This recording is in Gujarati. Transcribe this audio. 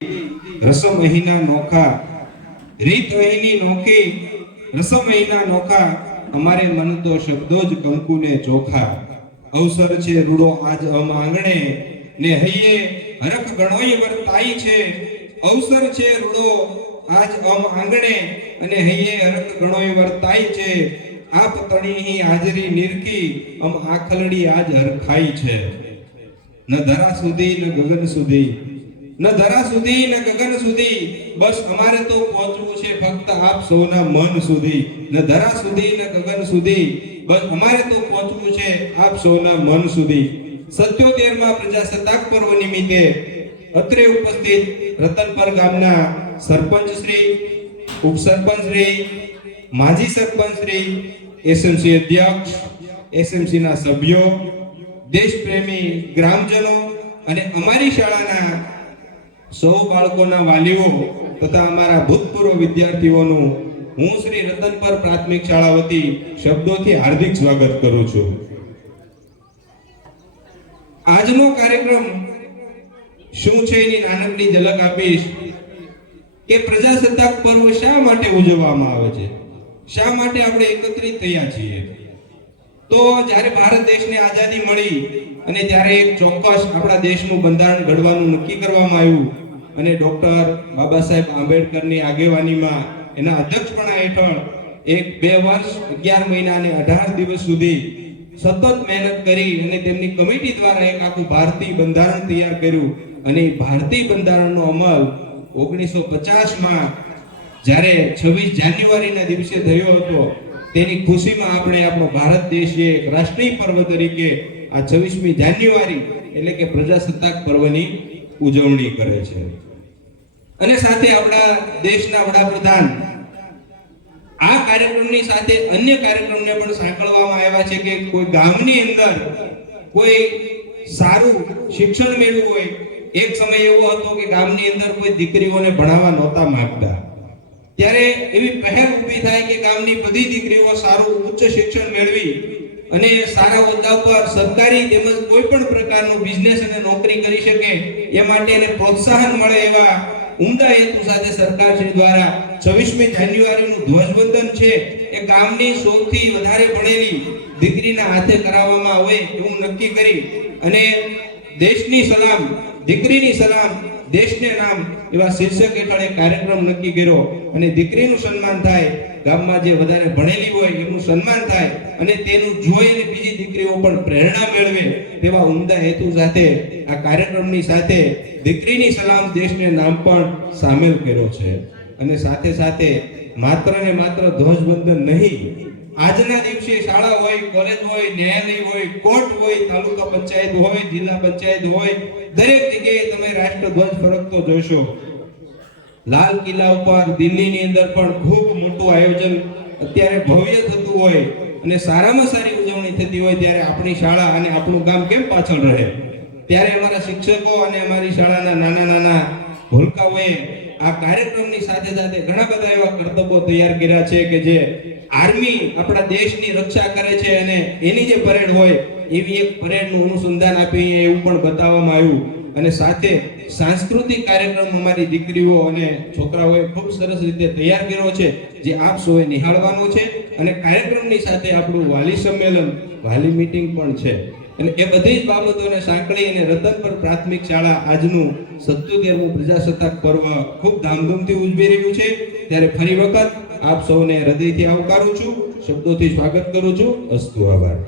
રસમ અહીંના નોખા, રીત અહીંની નોખી, રસમ અહીંના નોખા, અમારે મન તો શબ્દો જ કંકુને ચોખા. અવસર છે રૂડો આજ અમ આંગણે, ને હૈયે હરખ ગણોય વર્તાઈ છે. અવસર છે રૂડો આજ અમ આંગણે, અને હૈયે હરખ ગણોય વર્તાઈ છે. આપ તણીની હાજરી નિરખી, અમ આખલડી આજ હરખાઈ છે. ન ધરા સુધી ન ગગન સુધી, ન ધરા સુધી ન ગગન સુધી, બસ અમારે તો પહોંચવું છે ફક્ત આપ સૌના મન સુધી. ન ધરા સુધી ન ગગન સુધી, બસ અમારે તો પહોંચવું છે આપ સૌના મન સુધી. 77માં પ્રજાસત્તાક પર્વ નિમિત્તે અત્રે ઉપસ્થિત રતનપર ગામના સરપંચ શ્રી, ઉપસરપંચ શ્રી, માજી સરપંચ શ્રી, એસએમસી અધ્યક્ષ, એસએમસી ના સભ્યો, દેશપ્રેમી ગ્રામજનો અને અમારી શાળાના સૌ બાળકોના વાલીઓ તથા અમારા ભૂતપૂર્વ વિદ્યાર્થીઓનું હું શ્રી રતનપર પ્રાથમિક શાળા વતી શબ્દોથી હાર્દિક સ્વાગત કરું છું. આજનો કાર્યક્રમ શું છે એની નાનકડી ઝલક આપીશ કે પ્રજાસત્તાક પર્વ શા માટે ઉજવવામાં આવે છે, શા માટે આપણે એકત્રિત થયા છીએ. તો જ્યારે ભારત દેશને આઝાદી મળી અને ત્યારે એક ચોક્કસ આપણા દેશનું બંધારણ ઘડવાનું નક્કી કરવામાં આવ્યું અને ડોક્ટર બાબા સાહેબ આંબેડકરની આગેવાનીમાં એના અધ્યક્ષપણા હેઠળ 2 વર્ષ 11 મહિના અને 18 દિવસ સુધી સતત મહેનત કરી અને તેમની કમિટી દ્વારા એક આખું ભારતીય બંધારણ તૈયાર કર્યું. અને ભારતીય બંધારણનો અમલ 1950માં જ્યારે 26 જાન્યુઆરીના દિવસે થયો હતો, તેની ખુશીમાં આપણે આપણો ભારત દેશ એક રાષ્ટ્રીય પર્વ તરીકે આ 26મી જાન્યુઆરી એટલે કે પ્રજાસત્તાક પર્વની ઉજવણી કરે છે. અને સાથે આપણા દેશના વડાપ્રધાન આ કાર્યક્રમની સાથે અન્ય કાર્યક્રમને પણ સાંકળવામાં આવ્યા છે કે કોઈ ગામની અંદર કોઈ સારું શિક્ષણ મેળવવું હોય. એક સમય એવો હતો કે ગામની અંદર કોઈ દીકરીઓને ભણાવવા નહોતા માંગતા, ત્યારે એવી પહેલ ઊભી થાય કે ગામની બધી દીકરીઓ સારું ઉચ્ચ શિક્ષણ મેળવી અને સારા હોદ્દા પર સરકારી તેમજ કોઈ પણ પ્રકારનો બિઝનેસ અને નોકરી કરી શકે એ માટે એને પ્રોત્સાહન મળે એવા ઉમદા હેતુ સાથે સરકાર શ્રી દ્વારા 26મી જાન્યુઆરીનું ધ્વજવંદન છે એ ગામની સૌથી વધારે ભણેલી દીકરીના હાથે કરાવવામાં આવે એવું નક્કી કરી અને દેશની સલામ, દીકરીની સલામ, દેશને નામ એવા શીર્ષક હેઠળ એક કાર્યક્રમ નક્કી કર્યો. અને દીકરીનું સન્માન થાય, ગામમાં જે વધારે ભણેલી હોય એનું સન્માન થાય અને તેનું જોઈ અને બીજી દીકરીઓ પણ પ્રેરણા મેળવે તેવા ઉમદા હેતુ સાથે આ કાર્યક્રમની સાથે દીકરીની સલામ, દેશને નામ પણ સામેલ કર્યો છે. અને સાથે સાથે માત્ર ને માત્ર ધ્વજવંદન નહીં, આજના દિવસે શાળા હોય, કોલેજ હોય, ન્યાયાલય હોય, કોર્ટ હોય, તાલુકા પંચાયત હોય, જિલ્લા પંચાયત હોય, દરેક જગ્યાએ તમે રાષ્ટ્રધ્વજ ફરકતો જોશો. લાલ કિલ્લા ઉપર દિલ્હીની અંદર પણ ખૂબ મોટું આયોજન અત્યારે ભવ્ય થતું હોય અને સારામાં સારી ઉજવણી થતી હોય ત્યારે આપણી શાળા અને આપણું ગામ કેમ પાછળ રહે. ત્યારે અમારા શિક્ષકો અને અમારી શાળાના નાના નાના ભૂલકાઓએ આ કાર્યક્રમની સાથે સાથે ઘણા બધા એવા કરતબો તૈયાર કર્યા છે કે જે આર્મી આપણા દેશની રક્ષા કરે છે અને એની જે પરેડ હોય એવી એક પરેડનું અનુસંધાન આપી એવું પણ બતાવવામાં આવ્યું. અને સાથે સાંસ્કૃતિક કાર્યક્રમ અમારી દીકરીઓ અને છોકરાઓએ ખૂબ સરસ રીતે તૈયાર કર્યો છે જે આપ સૌએ નિહાળવાનો છે. અને કાર્યક્રમની સાથે આપણું વાલી સંમેલન, વાલી મીટિંગ પણ છે. અને એ બધી જ બાબતોને સાંકળી અને રતનપર પ્રાથમિક શાળા આજનું 77મું પ્રજાસત્તાક પર્વ ખૂબ ધામધૂમથી ઉજવી રહ્યું છે. ત્યારે ફરી વખત આપ સૌને હૃદયથી આવકારું છું, શબ્દોથી સ્વાગત કરું છું. અસ્તુ. આભાર.